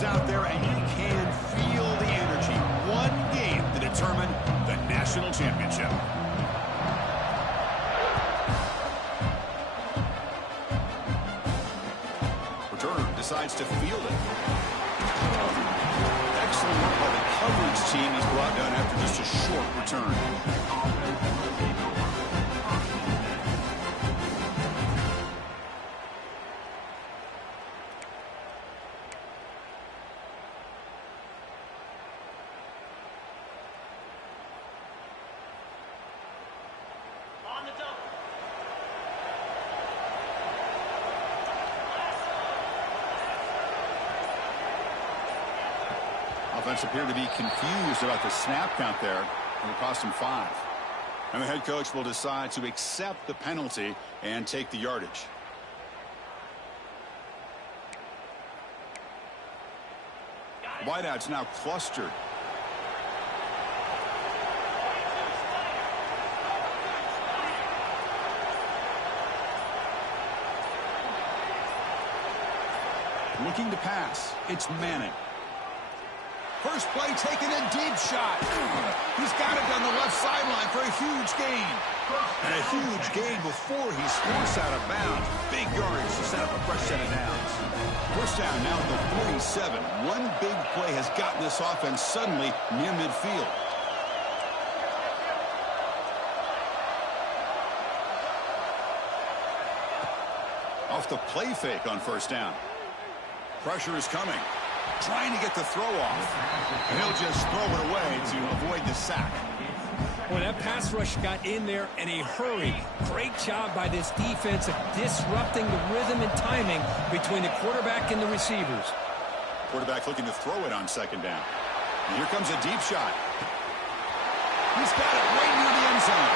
players out there, and you can feel the energy. One game to determine the national championship. Returner decides to field it. Excellent work by the coverage team. He's brought down after just a short return. Offense appeared to be confused about the snap count there. It'll cost him 5. And the head coach will decide to accept the penalty and take the yardage. Wideouts now clustered. Looking to pass. It's Manning. First play taken, a deep shot. He's got it down the left sideline for a huge gain. And a huge gain before he's forced out of bounds. Big yardage to set up a fresh set of downs. First down now at the 47. One big play has gotten this offense suddenly near midfield. Off the play fake on first down. Pressure is coming. Trying to get the throw off. And he'll just throw it away to avoid the sack. Well, that pass rush got in there in a hurry. Great job by this defense of disrupting the rhythm and timing between the quarterback and the receivers. Quarterback looking to throw it on second down. And here comes a deep shot. He's got it right near the end zone.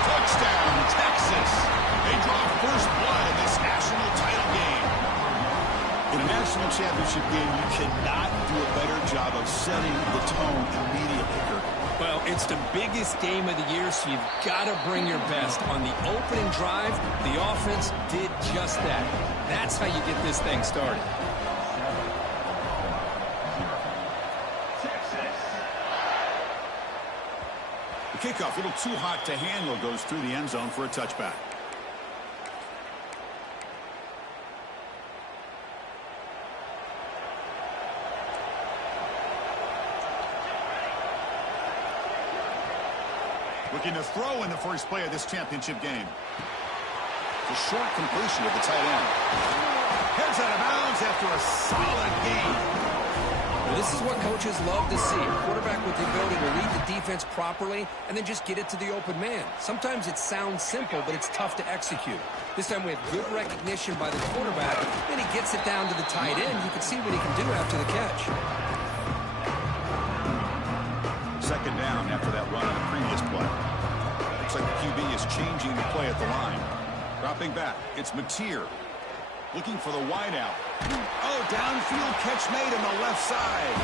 Touchdown, Texas. They draw first blood in this national title game. In a national championship game, you cannot do a better job of setting the tone immediately, Kirk. Well, it's the biggest game of the year, so you've got to bring your best. On the opening drive, the offense did just that. That's how you get this thing started. The kickoff, a little too hot to handle, goes through the end zone for a touchback. Looking to throw in the first play of this championship game. It's a short completion of the tight end. Heads out of bounds after a solid gain. Well, this is what coaches love to see. A quarterback with the ability to read the defense properly and then just get it to the open man. Sometimes it sounds simple, but it's tough to execute. This time we have good recognition by the quarterback. Then he gets it down to the tight end. You can see what he can do after the catch. Second down after that run on the previous play. Looks like the QB is changing the play at the line. Dropping back, it's Mateer. Looking for the wideout. Oh, downfield catch made on the left side.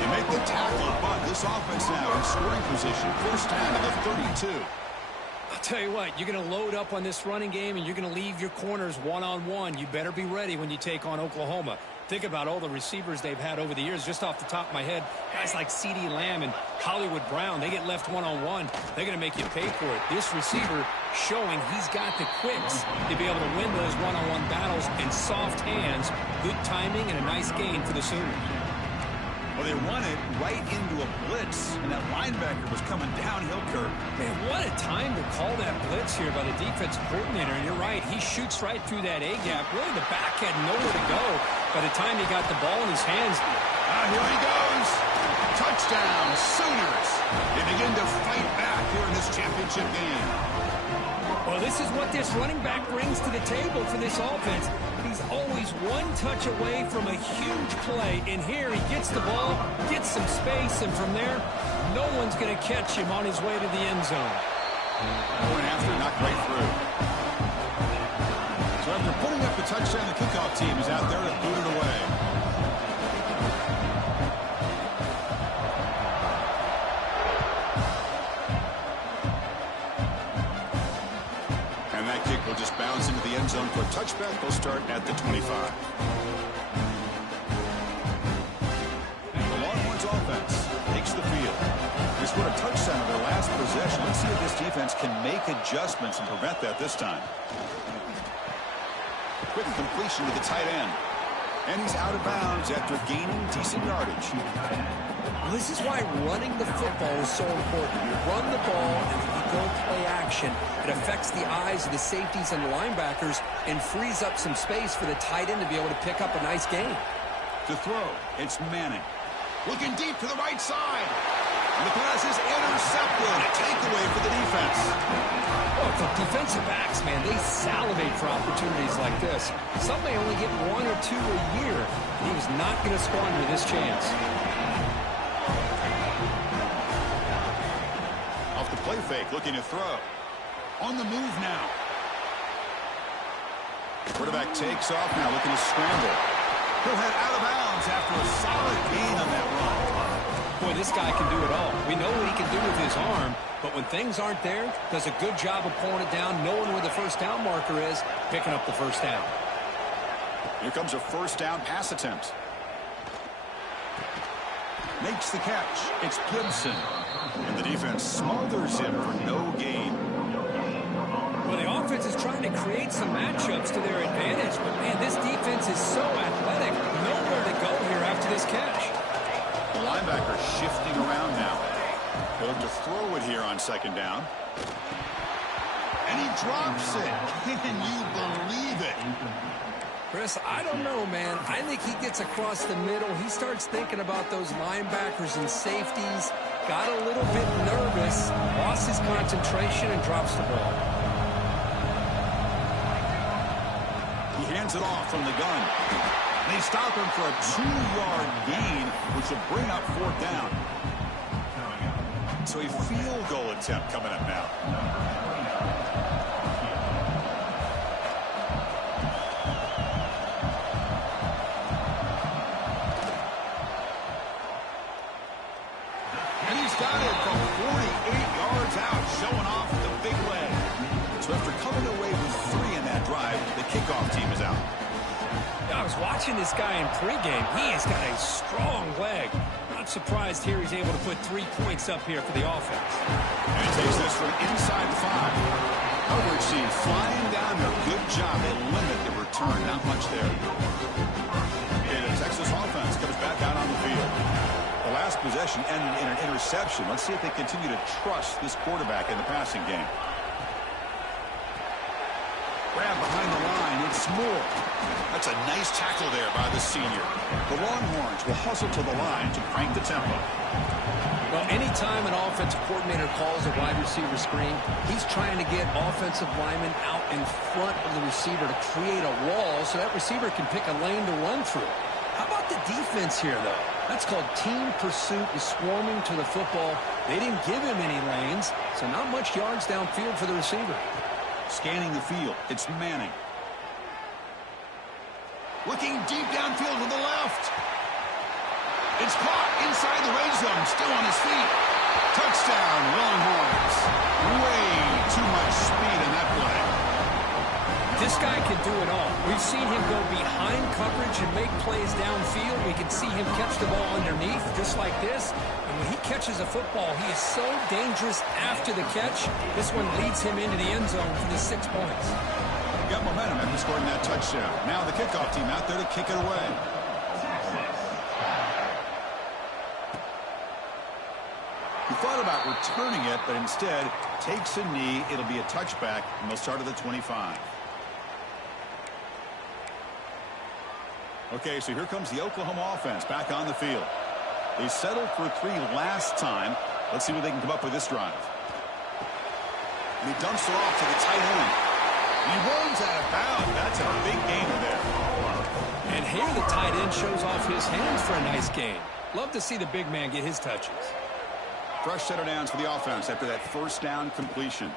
They make the tackle, but this offense now in scoring position. First down to the 32. I'll tell you what, you're going to load up on this running game and you're going to leave your corners one-on-one. You better be ready when you take on Oklahoma. Think about all the receivers they've had over the years. Just off the top of my head, guys like CeeDee Lamb and Hollywood Brown, they get left one-on-one. They're going to make you pay for it. This receiver showing he's got the quicks to be able to win those one-on-one battles in soft hands. Good timing and a nice gain for the Sooners. Well, they run it right into a blitz, and that linebacker was coming downhill, Kirk. Man, what a time to call that blitz here by the defensive coordinator. And you're right, he shoots right through that A-gap. Really, the back had nowhere to go by the time he got the ball in his hands. Here he goes. Touchdown, Sooners. They begin to fight back here in this championship game. Well, this is what this running back brings to the table for this offense. He's always one touch away from a huge play. And here he gets the ball, gets some space, and from there, no one's going to catch him on his way to the end zone. Going after, not quite through. So after putting up the touchdown, the kickoff team is out there to boot it away. And that kick will just bounce into the end zone for a touchback. They'll start at the 25. scored a touchdown in their last possession. Let's see if this defense can make adjustments and prevent that this time. Quick completion to the tight end. And he's out of bounds after gaining decent yardage. Well, this is why running the football is so important. You run the ball, and if you go play action, it affects the eyes of the safeties and the linebackers and frees up some space for the tight end to be able to pick up a nice gain. To throw, it's Manning. Looking deep to the right side. And the pass is intercepted. A takeaway for the defense. Oh, for defensive backs, man, they salivate for opportunities like this. Some may only get 1 or 2 a year. He was not going to squander this chance. Off the play fake, looking to throw. On the move now. Quarterback takes off now, looking to scramble. He'll head out of bounds after a solid gain on that run. Boy, this guy can do it all. We know what he can do with his arm, but when things aren't there, does a good job of pulling it down, knowing where the first down marker is, picking up the first down. Here comes a first down pass attempt. Makes the catch. It's Gibson. And the defense smothers him for no gain. Well, the offense is trying to create some matchups to their advantage, but, man, this defense is so athletic. Nowhere to go here after this catch. The linebacker shifting around now. He'll look to throw it here on second down. And he drops it. Can you believe it? Chris, I don't know, man. I think he gets across the middle. He starts thinking about those linebackers and safeties. Got a little bit nervous, lost his concentration, and drops the ball. He hands it off from the gun. And they stop him for a 2-yard gain, which will bring up fourth down. So a field goal attempt coming up now. And he's got it from 48 yards out, showing off the big leg. So after coming away with 3 in that drive, the kickoff team is out. I was watching this guy in pregame. He has got a strong leg. Not surprised here he's able to put 3 points up here for the offense. And he takes this from inside the 5. Coverage team flying down there. Good job. They limit the return. Not much there. And the Texas offense comes back out on the field. The last possession ended in an interception. Let's see if they continue to trust this quarterback in the passing game. Grab behind the line. It's Moore. That's a nice tackle there by the senior. The Longhorns will hustle to the line to crank the tempo. Well, anytime an offensive coordinator calls a wide receiver screen, he's trying to get offensive linemen out in front of the receiver to create a wall so that receiver can pick a lane to run through. How about the defense here, though? That's called team pursuit and swarming to the football. They didn't give him any lanes, so not much yards downfield for the receiver. Scanning the field, it's Manning. Looking deep downfield to the left. It's caught inside the red zone, still on his feet. Touchdown, Longhorns. Way too much speed in that play. This guy can do it all. We've seen him go behind coverage and make plays downfield. We can see him catch the ball underneath, just like this. And when he catches a football, he is so dangerous after the catch. This one leads him into the end zone for the 6 points. Got momentum after scoring that touchdown. Now the kickoff team out there to kick it away. He thought about returning it, but instead takes a knee. It'll be a touchback, and they'll start at the 25. Okay, so here comes the Oklahoma offense back on the field. They settled for 3 last time. Let's see what they can come up with this drive. And he dumps it off to the tight end. And he runs out of bounds. That's a big gainer there. And here the tight end shows off his hands for a nice gain. Love to see the big man get his touches. Fresh set of downs for the offense after that first down completion.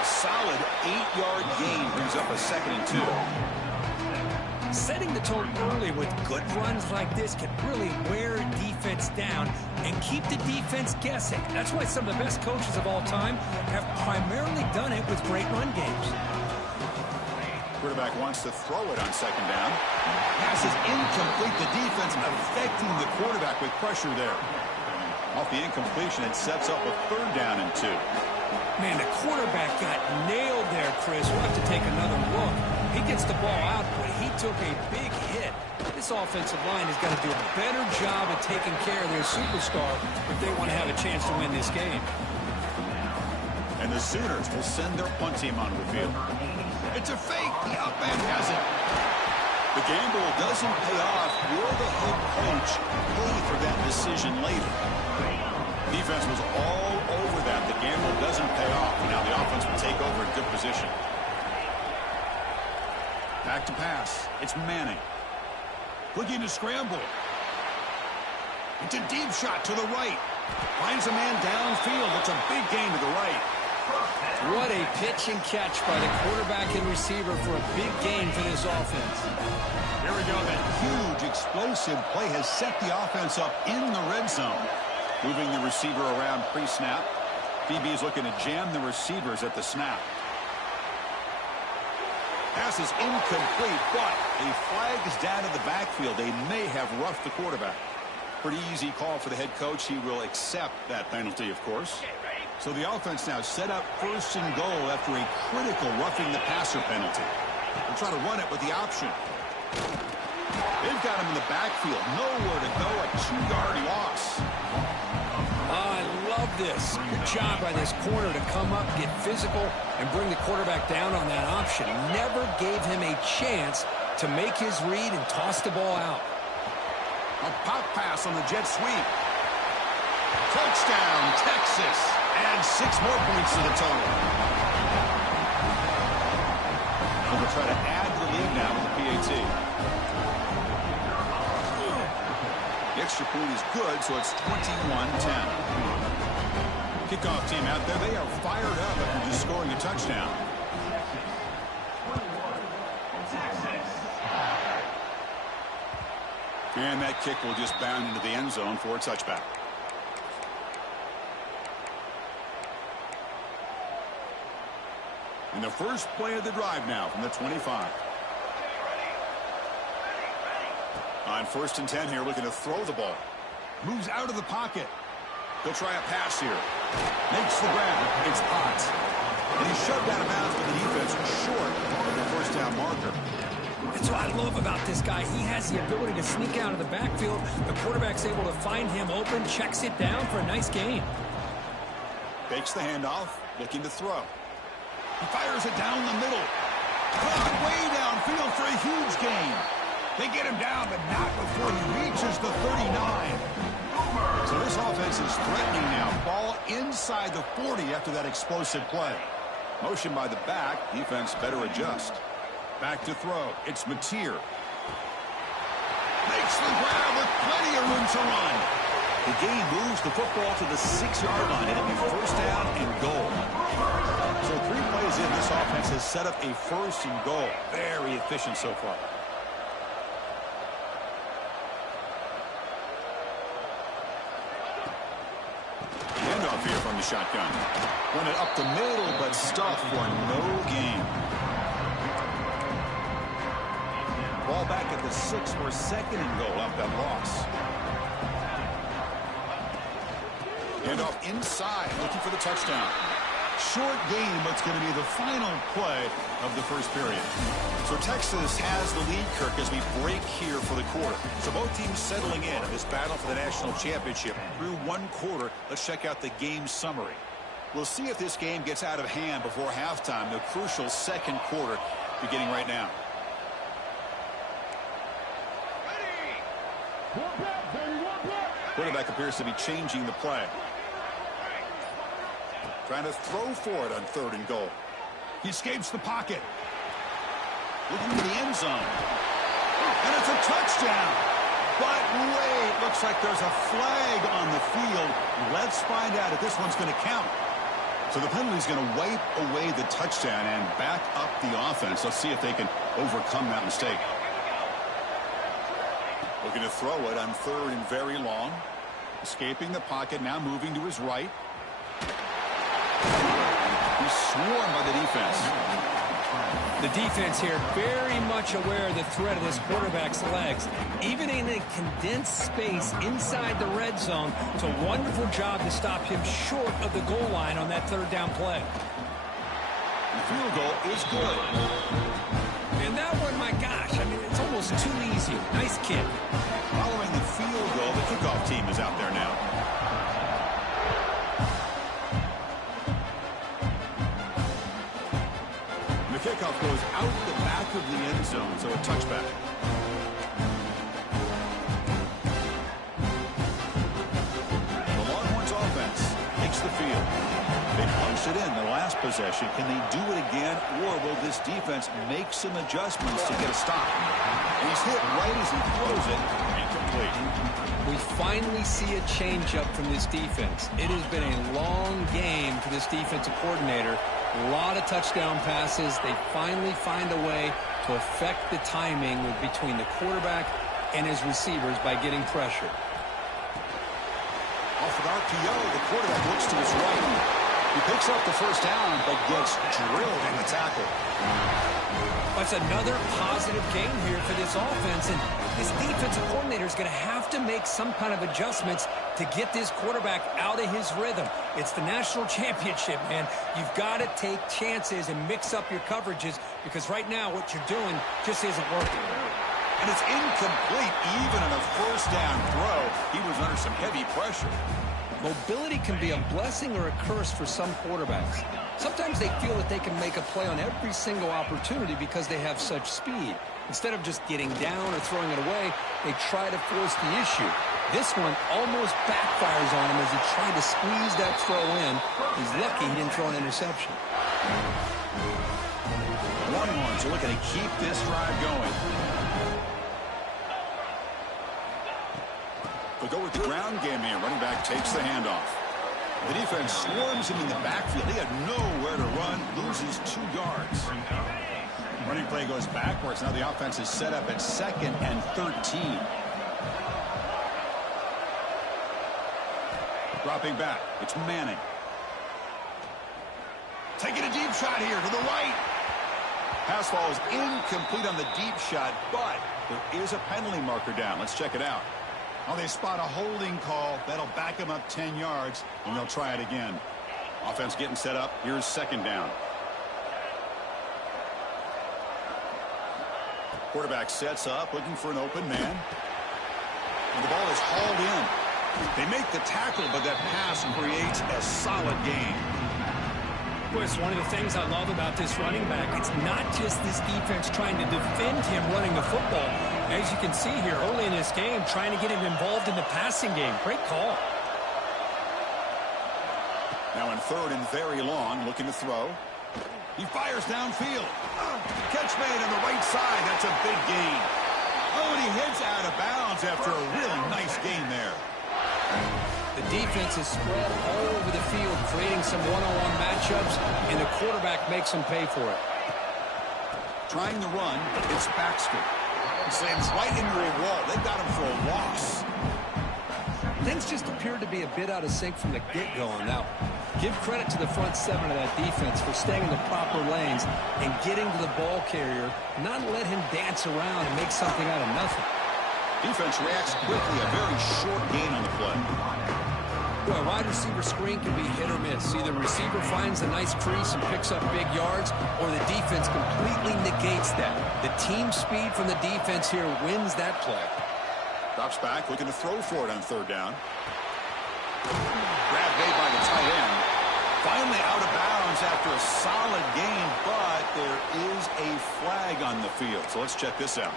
A solid 8-yard gain brings up a 2nd and 2. Setting the tone early with good runs like this can really wear a defense down and keep the defense guessing. That's why some of the best coaches of all time have primarily done it with great run games. Quarterback wants to throw it on 2nd down. Pass is incomplete. The defense affecting the quarterback with pressure there. Off the incompletion, it sets up a 3rd down and 2. Man, the quarterback got nailed there, Chris. We'll have to take another look. He gets the ball out, but he took a big hit. This offensive line has got to do a better job of taking care of their superstar if they want to have a chance to win this game. And the Sooners will send their punt team onto the field. It's a fake. The up end has it. The gamble doesn't pay off. Will the head coach pay for that decision later? Defense was all over that. The gamble doesn't pay off. Now the offense will take over in good position. Back to pass. It's Manning. Looking to scramble. It's a deep shot to the right. Finds a man downfield. It's a big gain to the right. What a pitch and catch by the quarterback and receiver for a big gain for this offense. Here we go. That huge explosive play has set the offense up in the red zone. Moving the receiver around pre-snap. DB is looking to jam the receivers at the snap. Pass is incomplete, but a flag is down in the backfield. They may have roughed the quarterback. Pretty easy call for the head coach. He will accept that penalty, of course. So the offense now set up 1st and goal after a critical roughing the passer penalty. They'll try to run it with the option. They've got him in the backfield. Nowhere to go. A 2-yard loss. I love this. Good job by this corner to come up, get physical, and bring the quarterback down on that option. Never gave him a chance to make his read and toss the ball out. A pop pass on the jet sweep. Touchdown, Texas. Add 6 more points to the total. So they'll try to add to the lead now with the PAT. The extra point is good, so it's 21-10. Kickoff team out there. They are fired up after just scoring a touchdown. And that kick will just bound into the end zone for a touchback. And the first play of the drive now from the 25. On 1st and 10 here, looking to throw the ball. Moves out of the pocket. He'll try a pass here. Makes the grab. It's Potts. And he's shoved out of bounds by the defense short of the 1st down marker. That's what I love about this guy. He has the ability to sneak out of the backfield. The quarterback's able to find him open, checks it down for a nice gain. Fakes the handoff, looking to throw. He fires it down the middle. Caught way downfield for a huge gain. They get him down, but not before he reaches the 39. So this offense is threatening now. Ball inside the 40 after that explosive play. Motion by the back. Defense better adjust. Back to throw. It's Mateer. Makes the grab with plenty of room to run. The game moves the football to the 6-yard line. It'll be 1st down and goal. So 3 plays in, this offense has set up a 1st and goal. Very efficient so far. Handoff here from the shotgun. Run it up the middle, but stuffed for no gain. Ball back at the 6 for 2nd and goal off that loss. Handoff inside, looking for the touchdown. Short game, but it's going to be the final play of the first period. So Texas has the lead, Kirk, as we break here for the quarter. So both teams settling in this battle for the national championship through 1 quarter. Let's check out the game summary. We'll see if this game gets out of hand before halftime, the crucial 2nd quarter beginning right now. Quarterback appears to be changing the play. Trying to throw for it on 3rd and goal. He escapes the pocket. Looking to the end zone. And it's a touchdown. But wait, looks like there's a flag on the field. Let's find out if this one's going to count. So the penalty's going to wipe away the touchdown and back up the offense. Let's see if they can overcome that mistake. Looking to throw it on 3rd and very long. Escaping the pocket, now moving to his right. He's swarmed by the defense. The defense here very much aware of the threat of this quarterback's legs. Even in a condensed space inside the red zone, it's a wonderful job to stop him short of the goal line on that third down play. The field goal is good. And that one, my gosh, I mean, it's almost too easy. Nice kick. Following the field goal, the kickoff team is out there now. The kickoff goes out the back of the end zone, so a touchback. The Longhorns offense takes the field. They punched it in the last possession. Can they do it again, or will this defense make some adjustments to get a stop? And he's hit right as he throws it. Incomplete. We finally see a changeup from this defense. It has been a long game for this defensive coordinator. A lot of touchdown passes. They finally find a way to affect the timing between the quarterback and his receivers by getting pressure. Off an RPO, the quarterback looks to his right. He picks up the first down, but gets drilled in the tackle. That's another positive game here for this offense, and this defensive coordinator is going to have to make some kind of adjustments to get this quarterback out of his rhythm. It's the national championship, man. You've got to take chances and mix up your coverages, because right now what you're doing just isn't working. And it's incomplete even on a first down throw. He was under some heavy pressure. Mobility can be a blessing or a curse for some quarterbacks. Sometimes they feel that they can make a play on every single opportunity because they have such speed. Instead of just getting down or throwing it away, they try to force the issue. This one almost backfires on him as he tried to squeeze that throw in. He's lucky he didn't throw an interception. Longhorns are looking to keep this drive going. They'll go with the ground game here. Running back takes the handoff. The defense swarms him in the backfield. He had nowhere to run, loses 2 yards. Running play goes backwards. Now the offense is set up at 2nd and 13. Dropping back. It's Manning. Taking a deep shot here to the right. Pass ball is incomplete on the deep shot, but there is a penalty marker down. Let's check it out. Oh, they spot a holding call. That'll back them up 10 yards, and they'll try it again. Offense getting set up. Here's 2nd down. Quarterback sets up, looking for an open man. And the ball is hauled in. They make the tackle, but that pass creates a solid gain. Boy, it's one of the things I love about this running back. It's not just this defense trying to defend him running the football. As you can see here early in this game, trying to get him involved in the passing game. Great call. Now in 3rd and very long, looking to throw. He fires downfield. Catch made on the right side. That's a big gain. Oh, and he hits out of bounds after a really nice gain there. The defense is spread all over the field, creating some one-on-one matchups, and the quarterback makes them pay for it. Trying to run, it's Baxter. He slams right into a wall. They've got him for a loss. Things just appeared to be a bit out of sync from the get-go on that one. Give credit to the front 7 of that defense for staying in the proper lanes and getting to the ball carrier, not let him dance around and make something out of nothing. Defense reacts quickly, a very short gain on the play. Boy, a wide receiver screen can be hit or miss. Either receiver finds a nice crease and picks up big yards, or the defense completely negates that. The team speed from the defense here wins that play. Drops back, looking to throw for it on 3rd down. Grab made by the tight end. Finally out of bounds after a solid gain, but there is a flag on the field. So let's check this out.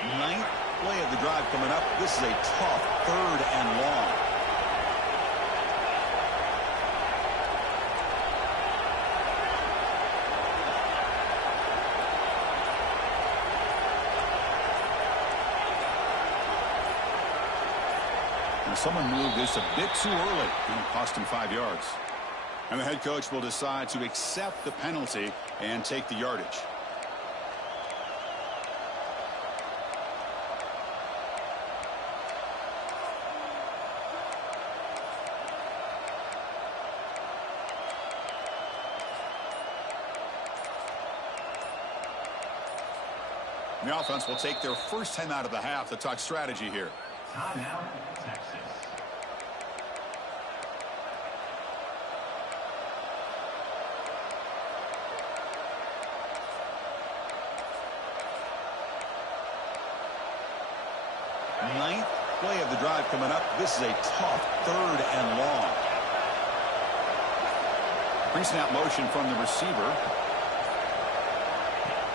9th play of the drive coming up. This is a tough 3rd and long. And someone moved this a bit too early, and it cost him 5 yards. And the head coach will decide to accept the penalty and take the yardage. The offense will take their first time out of the half to talk strategy here. Timeout, Texas. Ninth play of the drive coming up. This is a tough 3rd and long. Pre-snap motion from the receiver.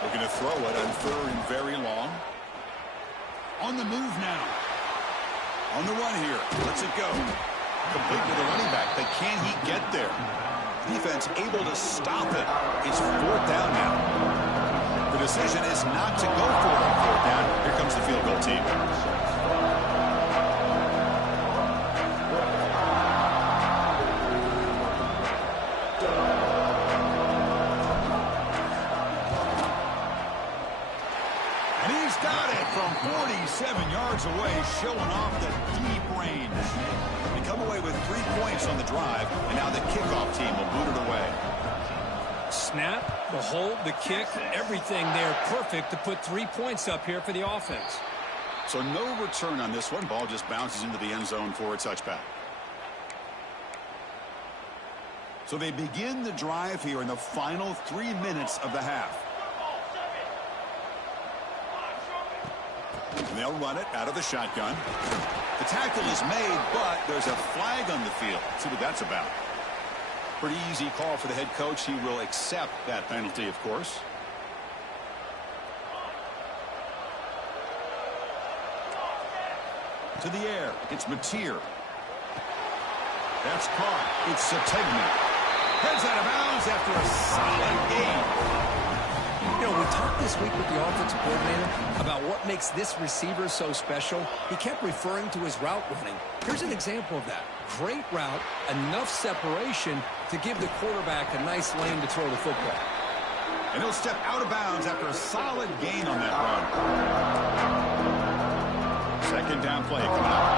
Looking to throw it on 3rd and very long. On the move now. On the run here. Lets it go. Complete with the running back. But can he get there? Defense able to stop it. It's 4th down now. The decision is not to go for it on 4th down. Here comes the field goal team. Got it from 47 yards away, showing off the deep range. They come away with 3 points on the drive, and now the kickoff team will boot it away. Snap, the hold, the kick, everything there perfect to put 3 points up here for the offense. So no return on this one. Ball just bounces into the end zone for a touchback. So they begin the drive here in the final 3 minutes of the half. And they'll run it out of the shotgun. The tackle is made, but there's a flag on the field. See what that's about. Pretty easy call for the head coach. He will accept that penalty, of course. To the air. It's Mateer. That's caught. It's Sategna. Heads out of bounds after a solid game. You know, we talked this week with the offensive coordinator about what makes this receiver so special. He kept referring to his route running. Here's an example of that. Great route, enough separation to give the quarterback a nice lane to throw the football. And he'll step out of bounds after a solid gain on that run. 2nd down play coming up.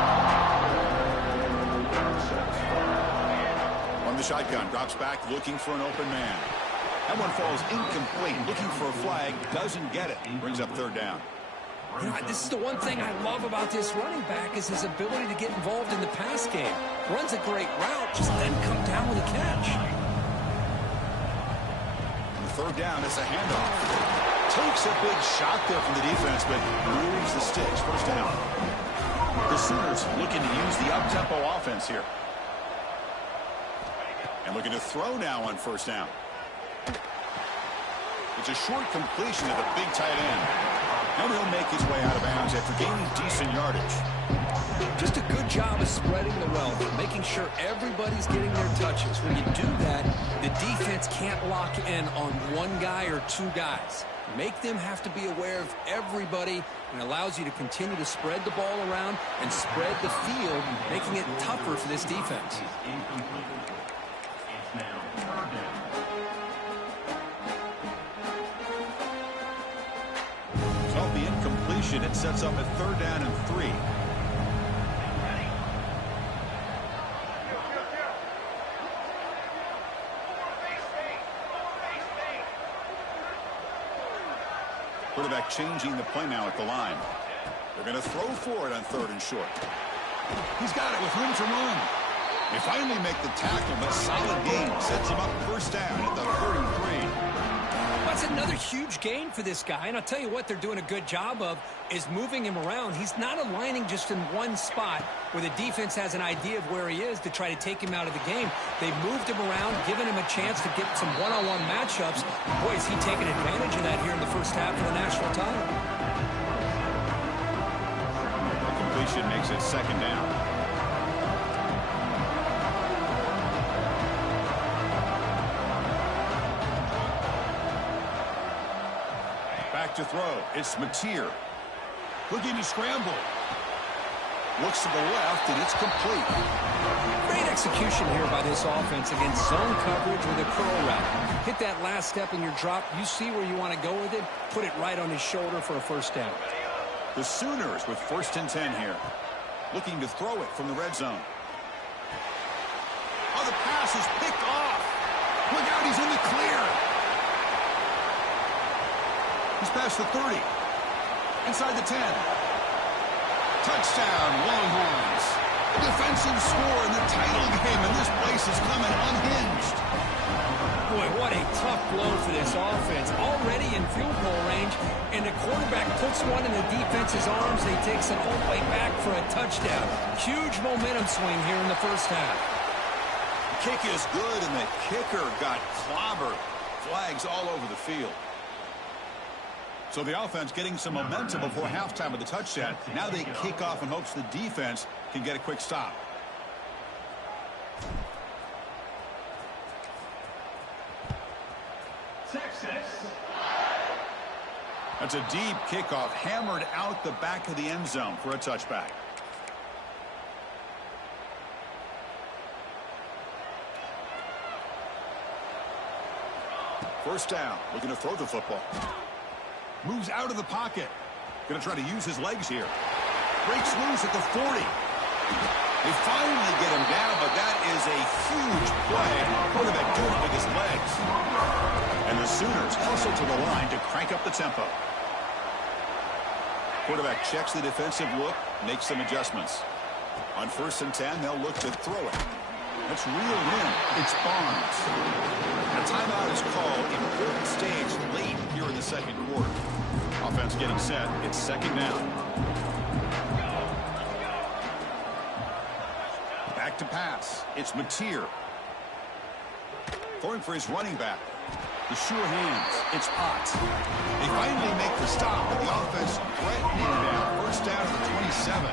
On the shotgun, drops back looking for an open man. That one falls incomplete. Looking for a flag. Doesn't get it. Brings up 3rd down. You know, this is the one thing I love about this running back is his ability to get involved in the pass game. Runs a great route, just then come down with a catch. The 3rd down is a handoff. Takes a big shot there from the defense, but moves the sticks. 1st down. The Sooners looking to use the up-tempo offense here. And looking to throw now on 1st down. It's a short completion of the big tight end. Now he'll make his way out of bounds after gaining decent yardage. Just a good job of spreading the wealth, making sure everybody's getting their touches. When you do that, the defense can't lock in on one guy or 2 guys. Make them have to be aware of everybody, and allows you to continue to spread the ball around and spread the field, making it tougher for this defense. It's now 3rd down. The incompletion, it sets up a 3rd down and 3. Quarterback changing the play now at the line. They're going to throw for it on 3rd and short. He's got it with room to run. They finally make the tackle, but solid gain sets him up 1st down at the 33. That's another huge gain for this guy, and I'll tell you what they're doing a good job of is moving him around. He's not aligning just in one spot where the defense has an idea of where he is to try to take him out of the game. They moved him around, given him a chance to get some one-on-one matchups. Boy, is he taking advantage of that here in the first half of the national title. The completion makes it 2nd down. To throw. It's Mateer. Looking to scramble. Looks to the left, and it's complete. Great execution here by this offense against zone coverage with a curl route. Hit that last step in your drop. You see where you want to go with it. Put it right on his shoulder for a 1st down. The Sooners with 1st and 10 here. Looking to throw it from the red zone. Oh, the pass is picked off. Look out, he's in the clear. He's past the 30. Inside the 10. Touchdown, Longhorns. A defensive score in the title game, and this place is coming unhinged. Boy, what a tough blow for this offense. Already in field goal range, and the quarterback puts one in the defense's arms, and he takes it all the way back for a touchdown. Huge momentum swing here in the first half. The kick is good, and the kicker got clobbered. Flags all over the field. So the offense getting some momentum before halftime with the touchdown. Now they kick off in hopes the defense can get a quick stop. That's a deep kickoff, hammered out the back of the end zone for a touchback. First down, looking to throw the football. Moves out of the pocket. Going to try to use his legs here. Breaks loose at the 40. They finally get him down, but that is a huge play. Quarterback doing it with his legs. And the Sooners hustle to the line to crank up the tempo. Quarterback checks the defensive look, makes some adjustments. On 1st and 10, they'll look to throw it. That's reeled in. It's Barnes. A timeout is called. Important stage late here in the second quarter. Offense getting set. It's second down. Back to pass. It's Mateer. Throwing for his running back. The sure hands. It's Potts. They finally make the stop, but the offense threatening down. First down at the 27.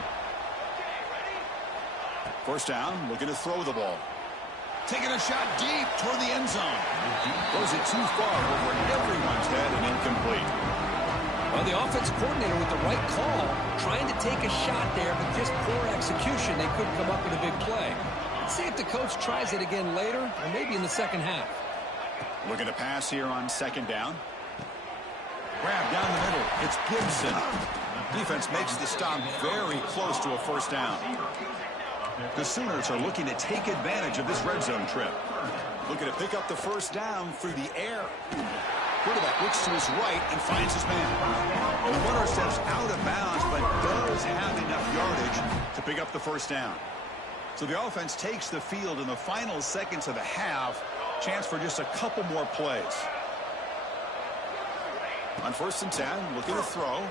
First down, looking to throw the ball. Taking a shot deep toward the end zone. Throws it too far over everyone's head and incomplete. Well, the offense coordinator with the right call, trying to take a shot there, but just poor execution. They couldn't come up with a big play. Let's see if the coach tries it again later, or maybe in the second half. Looking to pass here on second down. Grab down the middle. It's Gibson. Defense makes the stop very close to a first down. The Sooners are looking to take advantage of this red zone trip. Looking to pick up the first down through the air. Quarterback looks to his right and finds his man. And the runner steps out of bounds, but does have enough yardage to pick up the first down. So the offense takes the field in the final seconds of the half. Chance for just a couple more plays. On 1st and 10, looking to throw.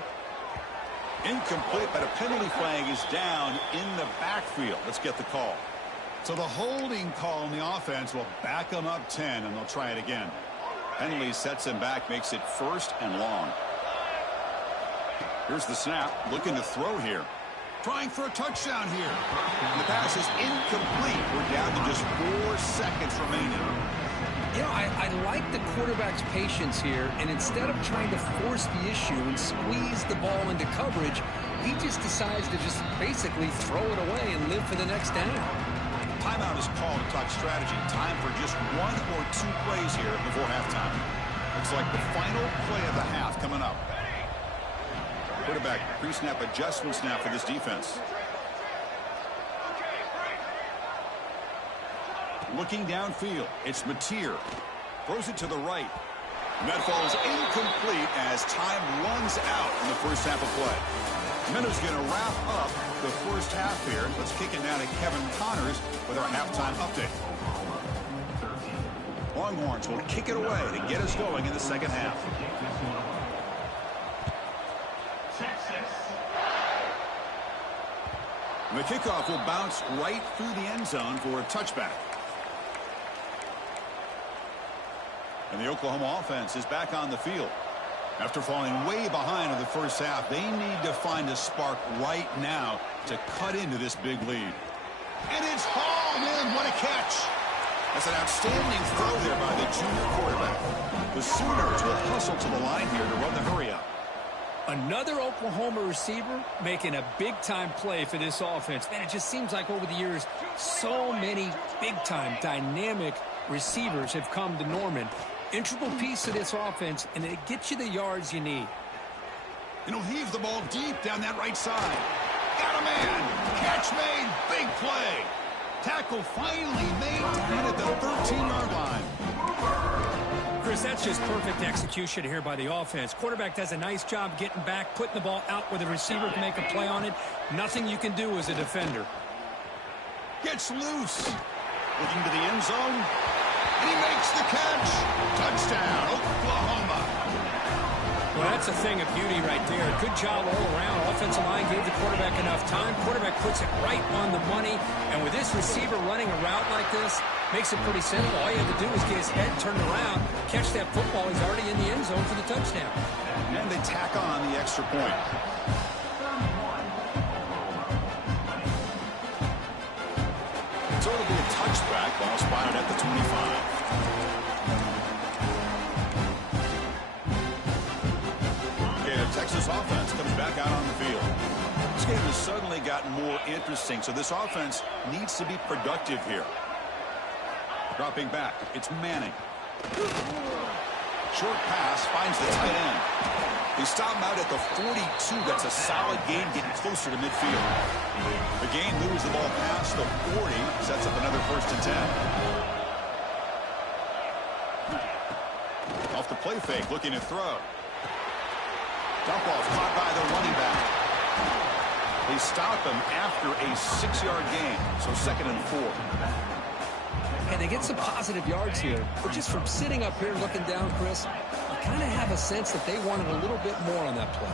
Incomplete, but a penalty flag is down in the backfield. Let's get the call. So the holding call on the offense will back them up 10, and they'll try it again. Penalty sets him back, makes it 1st and long. Here's the snap, looking to throw here. Trying for a touchdown here. And the pass is incomplete. We're down to just 4 seconds remaining. You know, I like the quarterback's patience here, and instead of trying to force the issue and squeeze the ball into coverage, he just decides to just basically throw it away and live for the next down. Timeout is called to talk strategy. Time for just 1 or 2 plays here before halftime. Looks like the final play of the half coming up. Quarterback pre-snap adjustments now for this defense. Looking downfield, it's Mateer. Throws it to the right. And that falls incomplete as time runs out in the first half of play. Minnows going to wrap up the first half here. Let's kick it now to Kevin Connors with our halftime update. Longhorns will kick it away to get us going in the second half. And the kickoff will bounce right through the end zone for a touchback. And the Oklahoma offense is back on the field. After falling way behind in the first half, they need to find a spark right now to cut into this big lead. And it's hauled in. What a catch. That's an outstanding throw there by the junior quarterback. The Sooners will hustle to the line here to run the hurry up. Another Oklahoma receiver making a big-time play for this offense. Man, it just seems like over the years, so many big-time, dynamic receivers have come to Norman. Integral piece of this offense, and it gets you the yards you need. And he'll heave the ball deep down that right side. Got a man. Catch made. Big play. Tackle finally made down at the 13-yard line. Chris, that's just perfect execution here by the offense. Quarterback does a nice job getting back, putting the ball out where the receiver can make a play on it. Nothing you can do as a defender. Gets loose. Looking to the end zone. And he makes the catch. Touchdown, Oklahoma. Well, that's a thing of beauty right there. Good job all around. Offensive line gave the quarterback enough time. Quarterback puts it right on the money. And with this receiver running a route like this, makes it pretty simple. All you have to do is get his head turned around, catch that football. He's already in the end zone for the touchdown. And they tack on the extra point. So it'll be a touchback. Ball spotted at the 25. Texas offense comes back out on the field. This game has suddenly gotten more interesting, so this offense needs to be productive here. Dropping back, it's Manning. Short pass finds the tight end. They stop him out at the 42. That's a solid gain, getting closer to midfield. The gain moves the ball past the 40, sets up another 1st and 10. Off the play fake, looking to throw. Dump off caught by the running back. They stop him after a 6-yard gain, so 2nd and 4. And they get some positive yards here, but just from sitting up here looking down, Chris, you kind of have a sense that they wanted a little bit more on that play.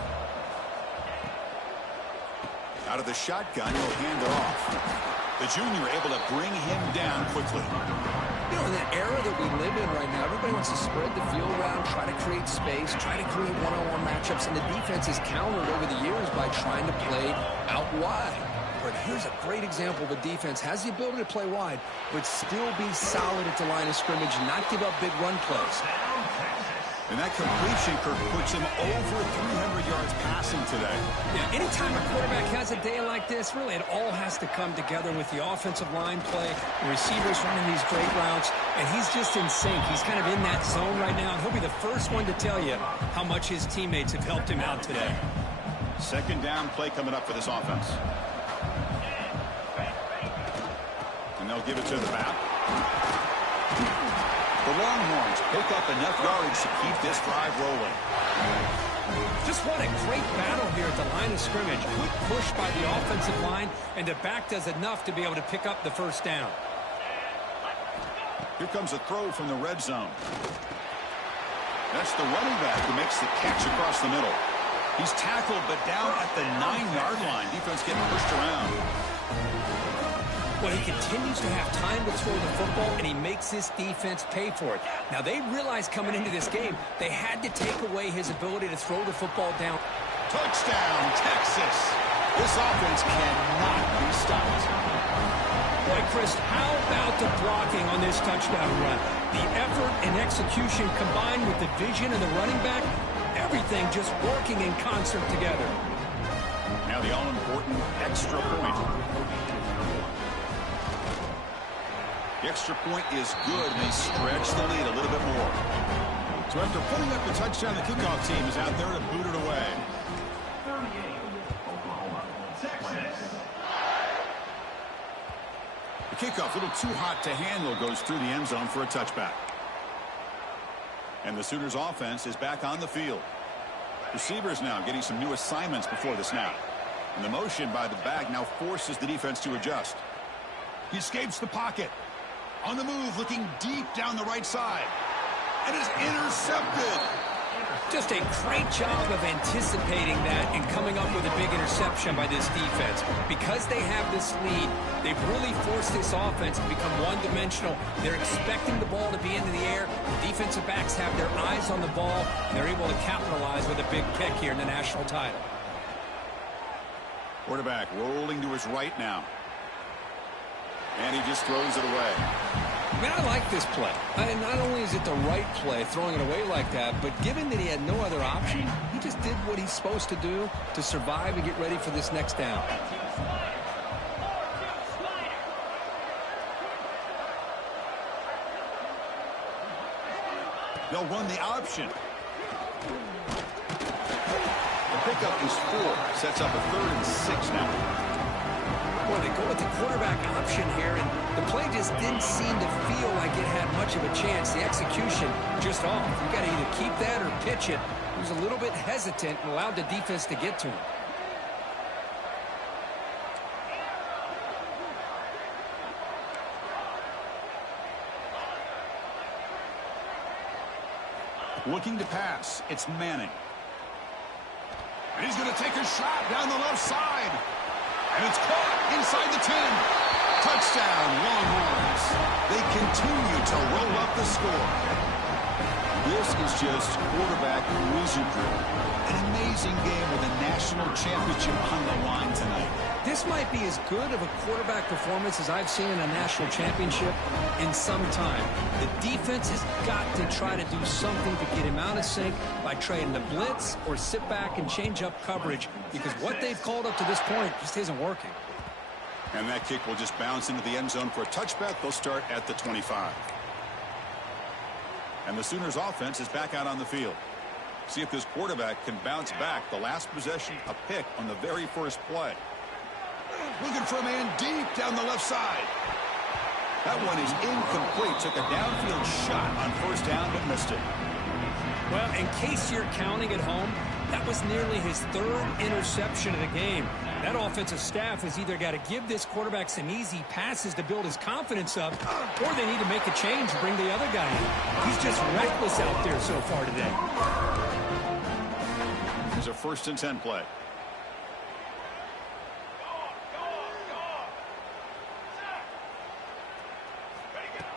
Out of the shotgun, he'll hand it off. The junior able to bring him down quickly. You know, in the era that we live in right now, everybody wants to spread the field around, try to create space, try to create one-on-one matchups, and the defense is countered over the years by trying to play out wide. But here's a great example of a defense has the ability to play wide, but still be solid at the line of scrimmage and not give up big run plays. And that completion, Kirk, puts him over 300 yards passing today. Yeah, anytime a quarterback has a day like this, really it all has to come together with the offensive line play, the receivers running these great routes, and he's just in sync. He's kind of in that zone right now, and he'll be the first one to tell you how much his teammates have helped him out today. 2nd down play coming up for this offense. And they'll give it to the back. The Longhorns pick up enough yardage to keep this drive rolling. Just what a great battle here at the line of scrimmage. Good push by the offensive line, and the back does enough to be able to pick up the 1st down. Here comes a throw from the red zone. That's the running back who makes the catch across the middle. He's tackled, but down at the 9-yard line. Defense getting pushed around. Well, he continues to have time to throw the football, and he makes this defense pay for it. Now, they realized coming into this game, they had to take away his ability to throw the football down. Touchdown, Texas. This offense cannot be stopped. Boy, Chris, how about the blocking on this touchdown run? The effort and execution combined with the vision of the running back, everything just working in concert together. Now the all-important extra point. The extra point is good, and they stretch the lead a little bit more. So after putting up the touchdown, the kickoff team is out there to boot it away. 38, Oklahoma, Texas. The kickoff, a little too hot to handle, goes through the end zone for a touchback. And the Sooners offense is back on the field. Receivers now getting some new assignments before the snap. And the motion by the back now forces the defense to adjust. He escapes the pocket. On the move, looking deep down the right side. And is intercepted. Just a great job of anticipating that and coming up with a big interception by this defense. Because they have this lead, they've really forced this offense to become one-dimensional. They're expecting the ball to be into the air. The defensive backs have their eyes on the ball, and they're able to capitalize with a big kick here in the national title. Quarterback rolling to his right now. And he just throws it away. I mean, I like this play. Not only is it the right play, throwing it away like that, but given that he had no other option, he just did what he's supposed to do to survive and get ready for this next down. They'll run the option. The pickup is 4. Sets up a 3rd and 6 now. Boy, they go with the quarterback option here, and the play just didn't seem to feel like it had much of a chance. The execution just off. You got to either keep that or pitch it. He was a little bit hesitant and allowed the defense to get to him. Looking to pass. It's Manning. And he's going to take a shot down the left side. And it's caught inside the 10. Touchdown, Longhorns. They continue to roll up the score. This is just quarterback wizardry. An amazing game with a national championship on the line tonight. This might be as good of a quarterback performance as I've seen in a national championship in some time. The defense has got to try to do something to get him out of sync by trying to blitz or sit back and change up coverage, because what they've called up to this point just isn't working. And that kick will just bounce into the end zone for a touchback. They'll start at the 25. And the Sooners offense is back out on the field. See if this quarterback can bounce back. The last possession, a pick on the very first play. Looking for a man deep down the left side. That one is incomplete. Took a downfield shot on first down, but missed it. Well, in case you're counting at home, that was nearly his third interception of the game. That offensive staff has either got to give this quarterback some easy passes to build his confidence up, or they need to make a change and bring the other guy in. He's just reckless out there so far today. Here's a 1st and 10 play.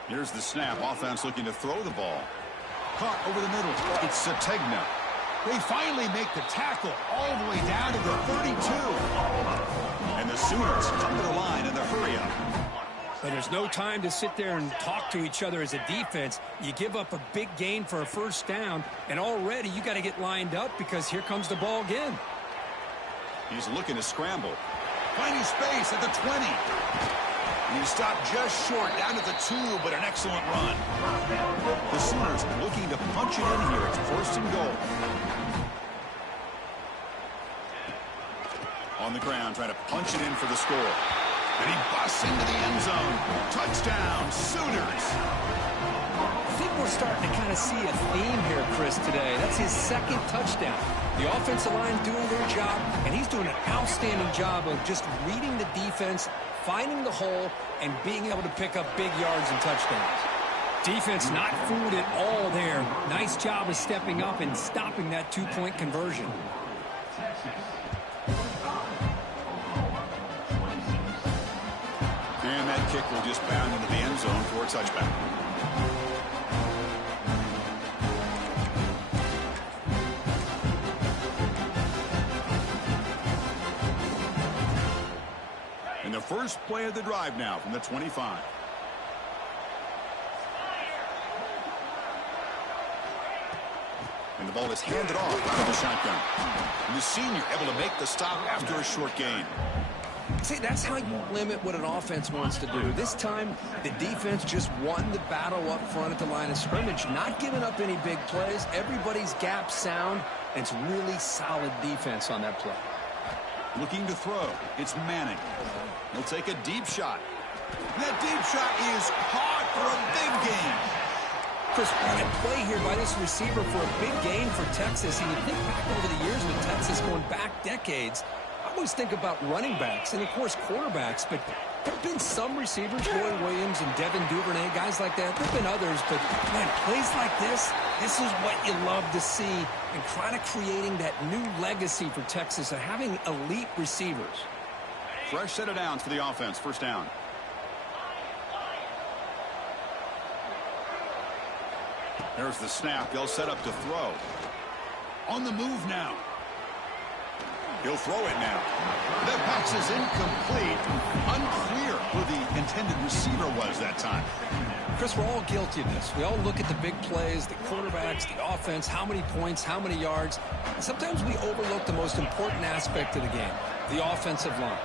Here's the snap. Offense looking to throw the ball. Caught over the middle. It's Sategna. They finally make the tackle all the way down to the 32. And the Sooners come to the line in the hurry-up. But there's no time to sit there and talk to each other as a defense. You give up a big gain for a first down, and already you got to get lined up because here comes the ball again. He's looking to scramble. Finding space at the 20. And he stopped just short down to the 2, but an excellent run. The Sooners looking to punch it in here. It's 1st and goal. On the ground, trying to punch it in for the score. And he busts into the end zone. Touchdown, Sooners. I think we're starting to kind of see a theme here, Chris, today. That's his 2nd touchdown. The offensive line doing their job, and he's doing an outstanding job of just reading the defense, finding the hole, and being able to pick up big yards and touchdowns. Defense not fooled at all there. Nice job of stepping up and stopping that 2-point conversion. And that kick will just bound into the end zone for a touchback. And the first play of the drive now from the 25. And the ball is handed off out of the shotgun. And the senior able to make the stop after a short gain. See, that's how you limit what an offense wants to do. This time, the defense just won the battle up front at the line of scrimmage, not giving up any big plays. Everybody's gap sound, and it's really solid defense on that play. Looking to throw. It's Manning. He'll take a deep shot. That deep shot is caught for a big gain. Chris, what a play here by this receiver for a big gain for Texas. And you think back over the years with Texas going back decades, I always think about running backs and, of course, quarterbacks, but there have been some receivers, Roy Williams and Devin Duvernay, guys like that. There have been others, but, man, plays like this is what you love to see, and kind of creating that new legacy for Texas of having elite receivers. Fresh set of downs for the offense. First down. There's the snap. They'll set up to throw. On the move now. He'll throw it now. That pass is incomplete. Unclear who the intended receiver was that time. Chris, we're all guilty of this. We all look at the big plays, the quarterbacks, the offense, how many points, how many yards. And sometimes we overlook the most important aspect of the game, the offensive line.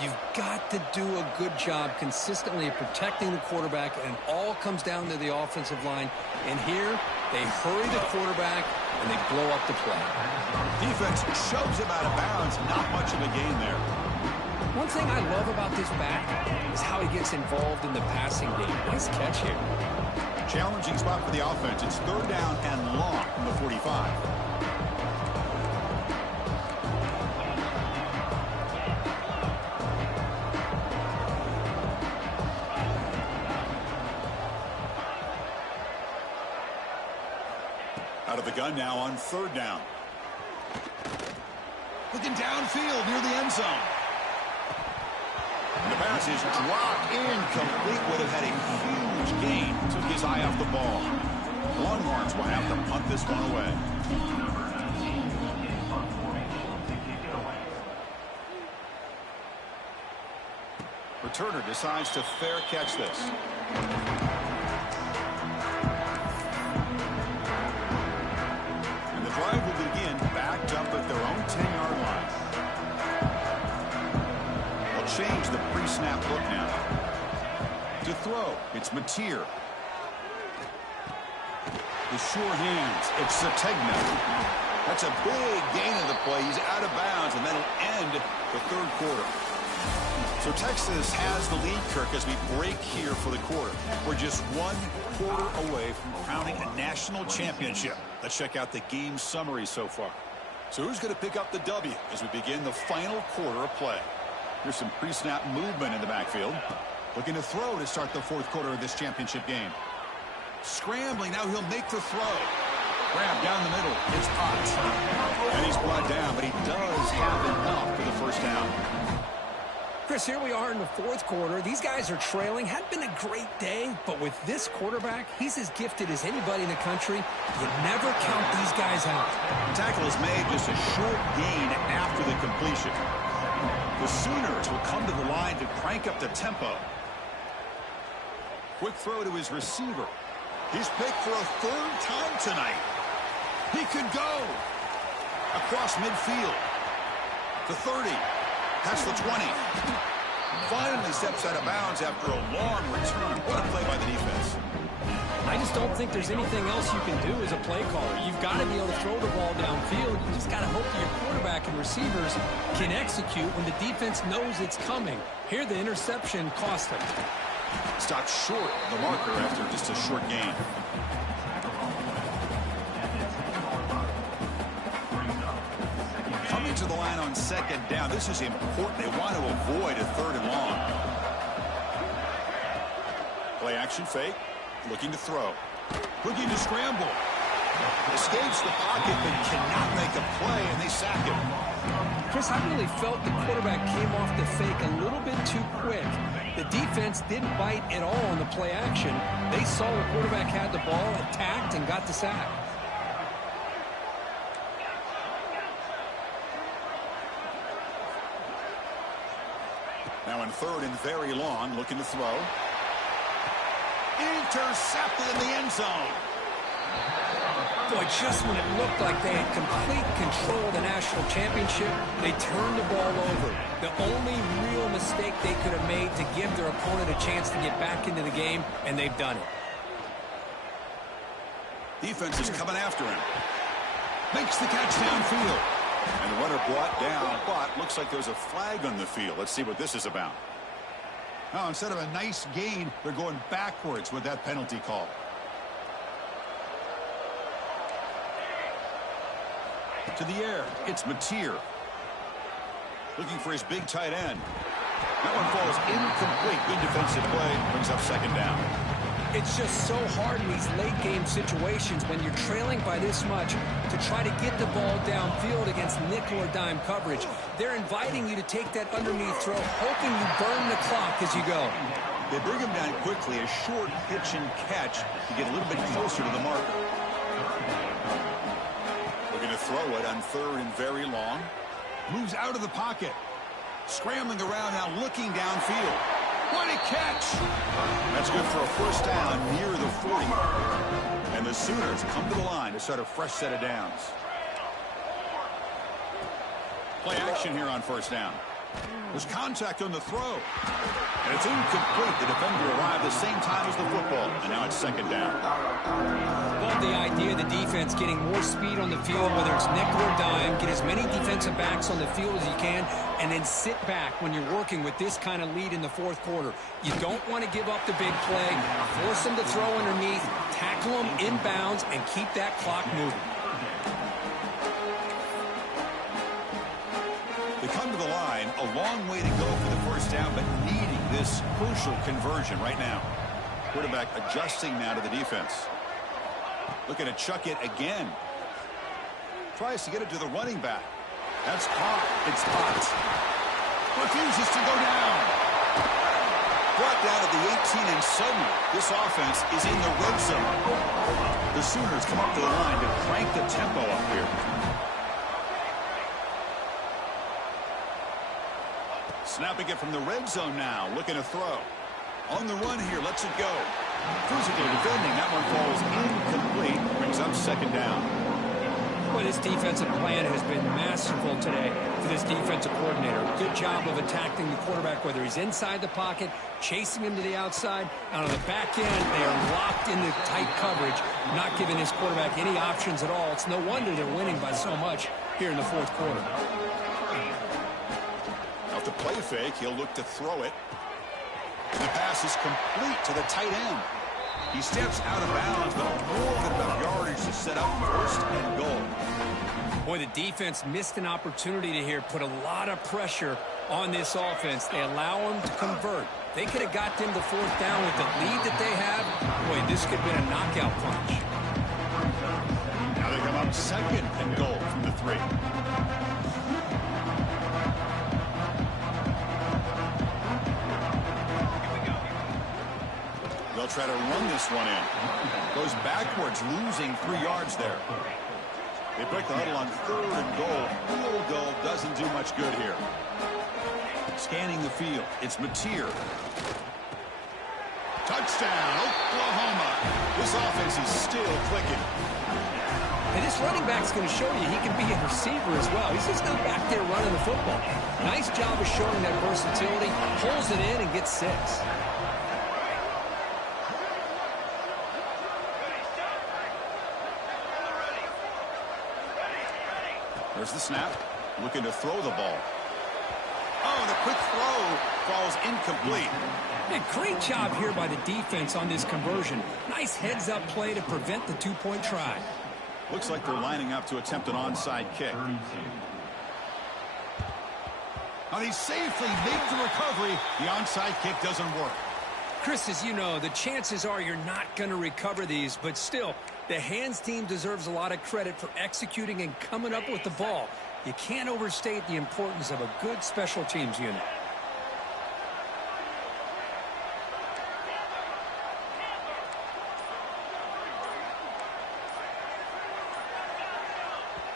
You've got to do a good job consistently of protecting the quarterback, and it all comes down to the offensive line. And here, they hurry the quarterback, and they blow up the play. Defense shoves him out of bounds. Not much of a gain there. One thing I love about this back is how he gets involved in the passing game. Nice catch here. Challenging spot for the offense. It's 3rd down and long from the 45. Out of the gun now on 3rd down. Looking downfield near the end zone. And the pass is dropped incomplete. Would have had a huge gain. Took his eye off the ball. Longhorns will have to punt this one away. Returner decides to fair catch this. And the drive will begin backed up at their own 10-yard line. They'll change the pre-snap look now. To throw, it's Mateer. The sure hands, it's Sategna. That's a big gain of the play. He's out of bounds, and that'll end the 3rd quarter. So Texas has the lead, Kirk, as we break here for the quarter. We're just 1 quarter away from crowning a national championship. Let's check out the game summary so far. So who's going to pick up the W as we begin the final quarter of play? Here's some pre-snap movement in the backfield. Looking to throw to start the 4th quarter of this championship game. Scrambling, now he'll make the throw. Grab down the middle, it's Potts. And he's brought down, but he does have enough for the 1st down. Chris, here we are in the 4th quarter. These guys are trailing. Hadn't been a great day, but with this quarterback, he's as gifted as anybody in the country. You never count these guys out. The tackle is made just a short gain after the completion. The Sooners will come to the line to crank up the tempo. Quick throw to his receiver. He's picked for a 3rd time tonight. He could go across midfield. The 30. That's the 20. Finally steps out of bounds after a long return. What a play by the defense. I just don't think there's anything else you can do as a play caller. You've got to be able to throw the ball downfield. You just got to hope that your quarterback and receivers can execute when the defense knows it's coming. Here, the interception cost him. Stopped short of the marker after just a short gain. Coming to the line on 2nd down. This is important. They want to avoid a 3rd and long. Play action fake. Looking to throw. Looking to scramble. Escapes the pocket but cannot make a play, and they sack him. Chris, I really felt the quarterback came off the fake a little bit too quick. The defense didn't bite at all on the play action. They saw the quarterback had the ball, attacked, and got the sack. Now in 3rd and very long, looking to throw. Intercepted in the end zone. Boy, just when it looked like they had complete control of the national championship, they turned the ball over. The only real mistake they could have made to give their opponent a chance to get back into the game, and they've done it. Defense is coming after him. Makes the catch downfield. And the runner brought down, but looks like there's a flag on the field. Let's see what this is about. Now, instead of a nice gain, they're going backwards with that penalty call. To the air, it's Mateer. Looking for his big tight end. That one falls incomplete. Good defensive play. Brings up 2nd down. It's just so hard in these late-game situations when you're trailing by this much to try to get the ball downfield against nickel or dime coverage. They're inviting you to take that underneath throw, hoping you burn the clock as you go. They bring him down quickly, a short pitch and catch to get a little bit closer to the marker. Looking to throw it on 3rd and very long. Moves out of the pocket. Scrambling around now, looking downfield. What a catch! That's good for a 1st down near the 40. And the Sooners come to the line to start a fresh set of downs. Play action here on 1st down. There's contact on the throw. And it's incomplete. The defender arrived the same time as the football. And now it's second down. Love the idea of the defense getting more speed on the field, whether it's nickel or dime. Get as many defensive backs on the field as you can, and then sit back when you're working with this kind of lead in the fourth quarter. You don't want to give up the big play. Force them to throw underneath, tackle them inbounds, and keep that clock moving. They come to the line, a long way to go for the first down, but needing this crucial conversion right now. Quarterback adjusting now to the defense. Looking to chuck it again. Tries to get it to the running back. That's caught. It's hot. Refuses to go down. Brought down at the 18, and suddenly this offense is in the red zone. The Sooners come up to the line to crank the tempo up here. Snapping it from the red zone now, looking to throw. On the run here, lets it go. Physically defending, that one falls incomplete. Brings up second down. Boy, this defensive plan has been masterful today for this defensive coordinator. Good job of attacking the quarterback, whether he's inside the pocket, chasing him to the outside. And on the back end, they are locked into tight coverage, not giving his quarterback any options at all. It's no wonder they're winning by so much here in the fourth quarter. Off the play fake, he'll look to throw it. The pass is complete to the tight end. He steps out of bounds, but more than enough yardage to set up first and goal. Boy, the defense missed an opportunity to here put a lot of pressure on this offense. They allow them to convert. They could have got them to fourth down with the lead that they have. Boy, this could have been a knockout punch. Now they come up second and goal from the 3. They'll try to run this one in. Goes backwards, losing 3 yards there. They break the huddle on third and goal. Field goal doesn't do much good here. Scanning the field, it's Mateer. Touchdown, Oklahoma. This offense is still clicking. And this running back's going to show you he can be a receiver as well. He's just not back there running the football. Nice job of showing that versatility. Pulls it in and gets 6. There's the snap. Looking to throw the ball. Oh, the quick throw falls incomplete. And great job here by the defense on this conversion. Nice heads-up play to prevent the 2-point try. Looks like they're lining up to attempt an onside kick. Now they safely make the recovery. The onside kick doesn't work. Chris, as you know, the chances are you're not going to recover these, but still, the hands team deserves a lot of credit for executing and coming up with the ball. You can't overstate the importance of a good special teams unit.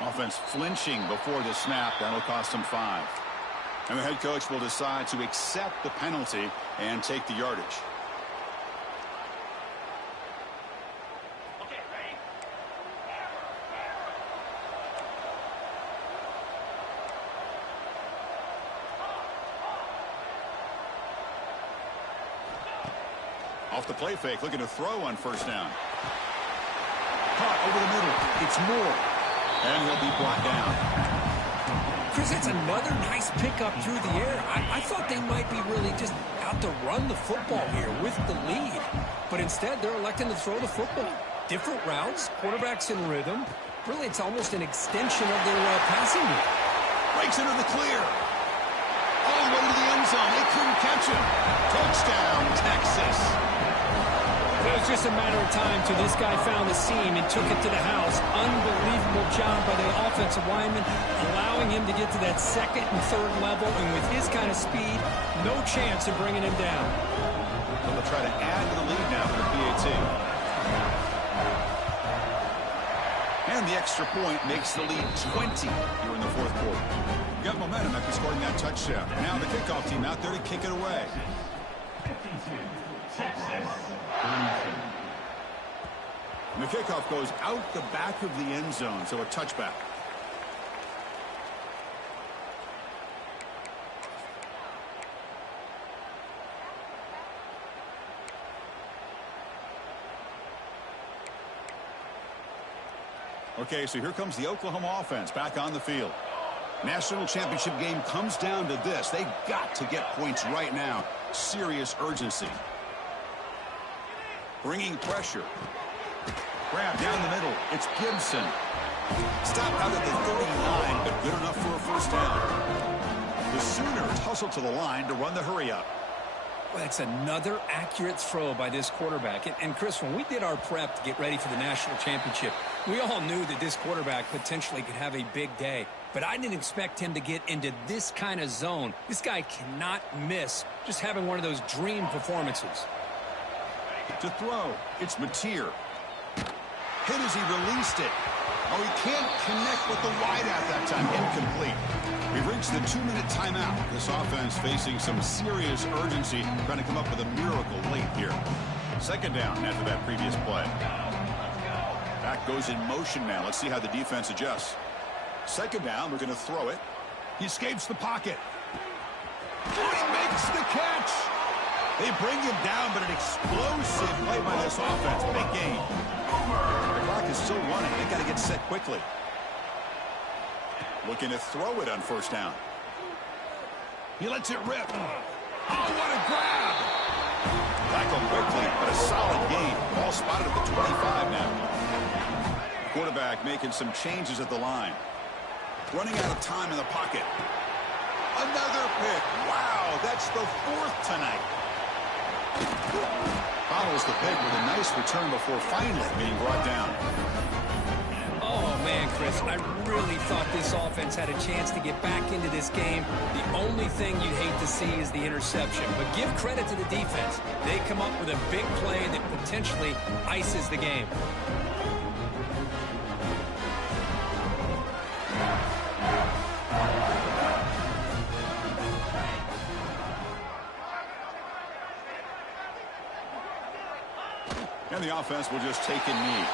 Offense flinching before the snap. That'll cost them 5. And the head coach will decide to accept the penalty and take the yardage. Off the play fake, looking to throw on first down. Caught over the middle. It's Moore. And he'll be brought down. Chris, that's another nice pickup through the air. I thought they might be really just out to run the football here with the lead. But instead, they're electing to throw the football. Different routes, quarterbacks in rhythm. Really, it's almost an extension of their passing game. Breaks into the clear. All the way to the end zone. They couldn't catch him. Touchdown, Texas. It was just a matter of time till this guy found the seam and took it to the house. Unbelievable job by the offensive lineman, allowing him to get to that second and third level. And with his kind of speed, no chance of bringing him down. They'll try to add to the lead now for the PAT. And the extra point makes the lead 20 here in the fourth quarter. You got momentum after scoring that touchdown. Now the kickoff team out there to kick it away. 52, Texas. And the kickoff goes out the back of the end zone, so a touchback. Okay, so here comes the Oklahoma offense back on the field. National championship game comes down to this. They've got to get points right now. Serious urgency. Bringing pressure. Grab down the middle. It's Gibson. Stop out at the 39, but good enough for a first down. The Sooners hustle to the line to run the hurry up. Well, that's another accurate throw by this quarterback. And Chris, when we did our prep to get ready for the national championship, we all knew that this quarterback potentially could have a big day. But I didn't expect him to get into this kind of zone. This guy cannot miss just having one of those dream performances. To throw, it's Mateer. Hit as he released it. Oh, he can't connect with the wideout that time. Incomplete. We've reached the 2-minute timeout. This offense facing some serious urgency, trying to come up with a miracle late here. Second down after that previous play. Back goes in motion now. Let's see how the defense adjusts. Second down, we're going to throw it. He escapes the pocket. And he makes the catch. They bring him down, but an explosive play by this offense. Big gain. The clock is still running. They got to get set quickly. Looking to throw it on first down. He lets it rip. Oh, what a grab. Tackle quickly, but a solid gain. Ball spotted at the 25 now. Quarterback making some changes at the line. Running out of time in the pocket. Another pick. Wow, that's the 4th tonight. Follows the pick with a nice return before finally being brought down. Oh, man, Chris, I really thought this offense had a chance to get back into this game. The only thing you'd hate to see is the interception. But give credit to the defense. They come up with a big play that potentially ices the game. And the offense will just take a knee.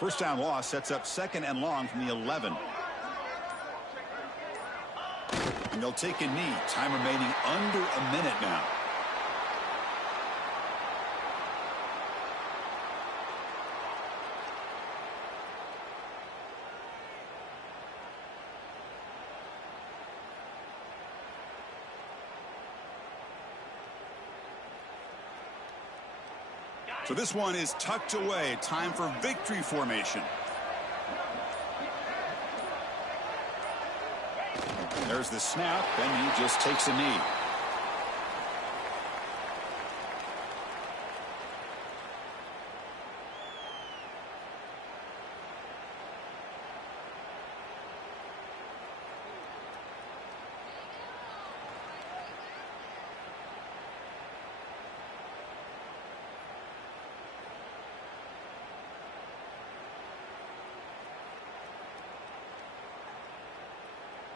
First down loss sets up 2nd and long from the 11. And they'll take a knee. Time remaining under a minute now. So this one is tucked away. Time for victory formation. There's the snap, and he just takes a knee.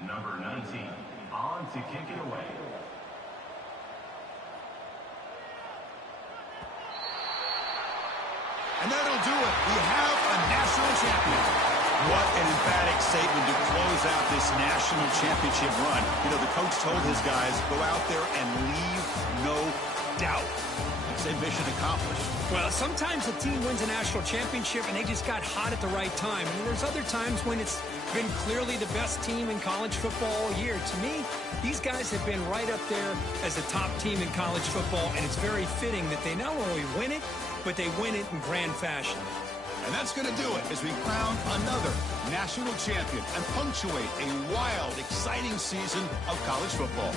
Number 19, on to kick it away. And that'll do it. We have a national champion. What an emphatic statement to close out this national championship run. You know, the coach told his guys, go out there and leave no doubt. Say mission accomplished. Well, sometimes a team wins a national championship and they just got hot at the right time. And there's other times when it's been clearly the best team in college football all year. To me, these guys have been right up there as a top team in college football, and it's very fitting that they not only win it, but they win it in grand fashion. And that's going to do it as we crown another national champion and punctuate a wild, exciting season of college football.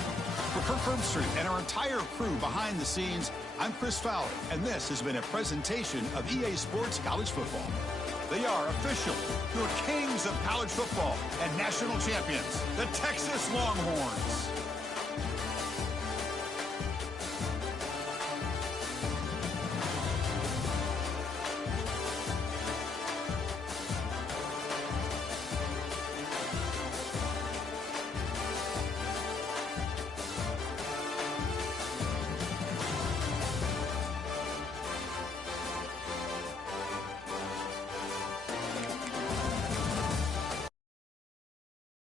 For Kirk Herbstreit and our entire crew behind the scenes, I'm Chris Fowler, and this has been a presentation of EA Sports College Football. They are official, your kings of college football and national champions, the Texas Longhorns.